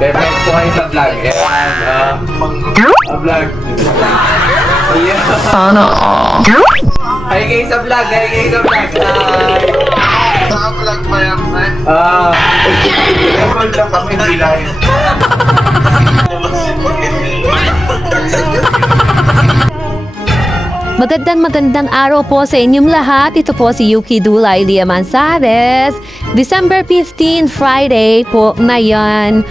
Bebek po kayo sa vlog. Ayan, vlog. Ayan. Sana all. Hi kayo sa vlog, hi kayo sa vlog. Vlog ba yan, man? Record lang kami, hindi live. Magandang araw po sa inyong lahat. Ito po si Yuki Dulay Lia Manzares. December 15, Friday po ngayon.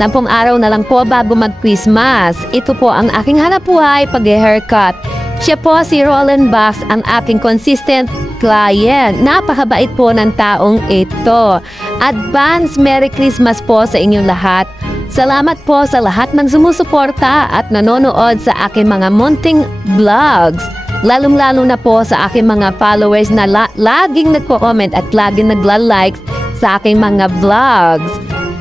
10 araw na lang po bago mag-Christmas. Ito po ang aking hanapbuhay pag-haircut. Siya po si Roland Box, ang aking consistent client. Napakabait po ng taong ito. Advance Merry Christmas po sa inyong lahat. Salamat po sa lahat ng sumusuporta at nanonood sa aking mga munting vlogs. Lalong-lalo na po sa aking mga followers na laging nagko-comment at laging nagla-likes sa aking mga vlogs.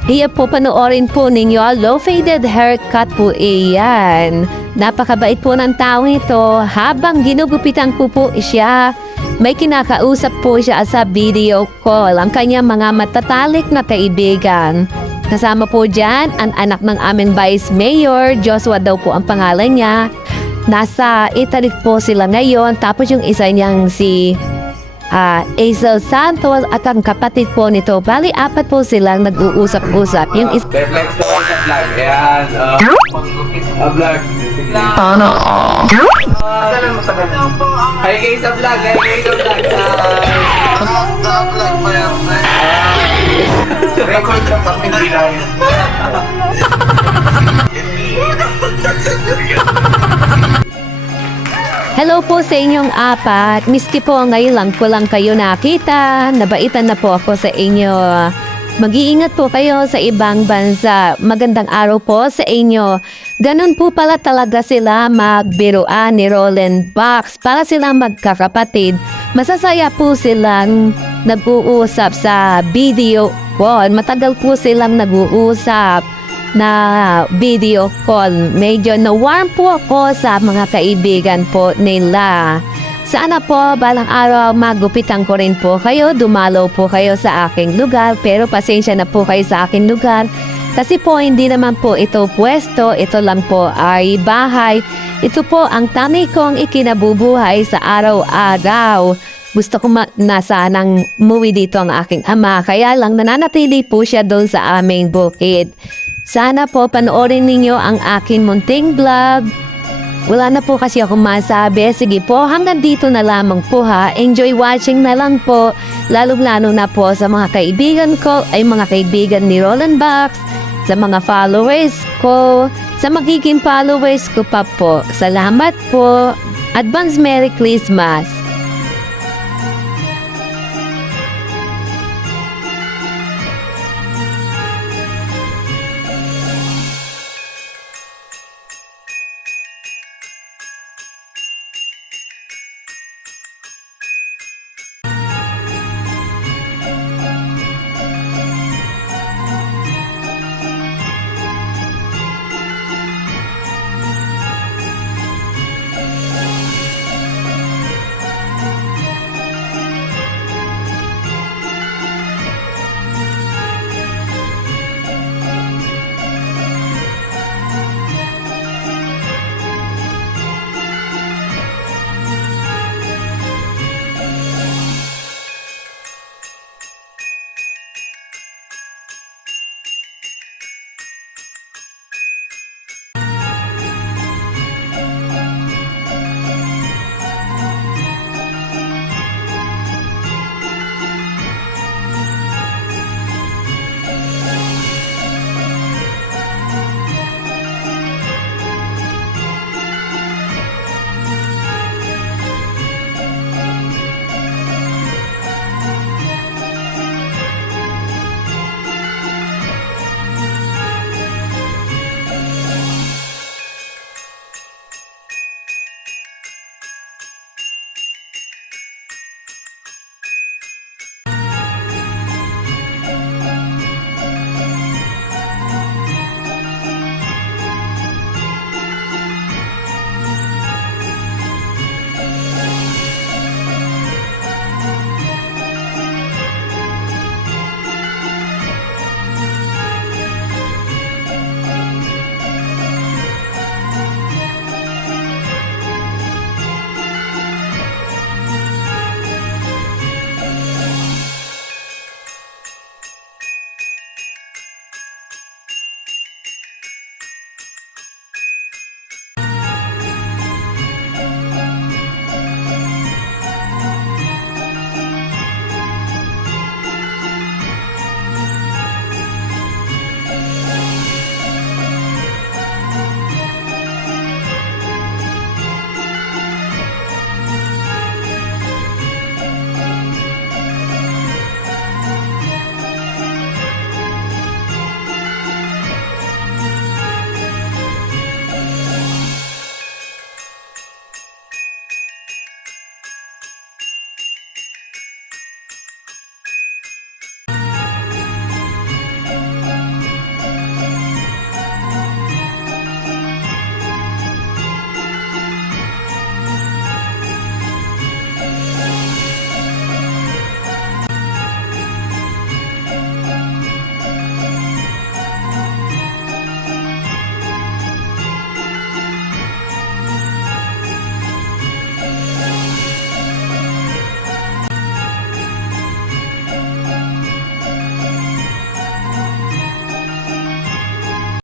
Hiya po panoorin po ninyo, low faded haircut po iyan. Napakabait po ng taong ito. Habang ginugupitan ko po siya, may kinakausap po siya sa video call ang kanyang mga matatalik na kaibigan. Kasama po dyan ang anak ng aming Vice Mayor, Joshua daw po ang pangalan niya. Nasa Italy po sila ngayon. Tapos yung isa niyang si Azel Santos at ang kapatid po nito. Bali, 4 po silang nag-uusap-usap. Yung isa... Bebek po kayo sa vlog. Ayan, vlog. Sana all. Hi kayo sa vlog, hi kayo sa vlog. Vlog ba yan, man? Record lang kami, hindi live. Hello po sa inyong 4. Miski po ngayon lang po lang kayo nakita. Nabaitan na po ako sa inyo. Mag-iingat po kayo sa ibang bansa. Magandang araw po sa inyo. Ganun po pala talaga sila magbiruan ni Roland Box. Para silang magkakapatid. Masasaya po silang nag-uusap sa video call. Matagal po silang nag-uusap na video call. Medyo na-warm po ako sa mga kaibigan po nila. Sana po balang araw magupitan ko rin po kayo, dumalaw po kayo sa aking lugar, pero pasensya na po kayo sa aking lugar. Kasi po hindi naman po ito pwesto, ito lang po ay bahay. Ito po ang tanay kong ikinabubuhay sa araw-araw. Gusto ko na sanang umuwi dito ang aking ama, kaya lang nananatili po siya doon sa aming bukid. Sana po panoorin ninyo ang aking munting vlog. Wala na po kasi ako masabi. Sige po, hanggang dito na lamang po ha. Enjoy watching na lang po. Lalong-lalo na po sa mga kaibigan ko, ay mga kaibigan ni Roland Box, sa mga followers ko, sa magiging followers ko pa po. Salamat po. Advance Merry Christmas.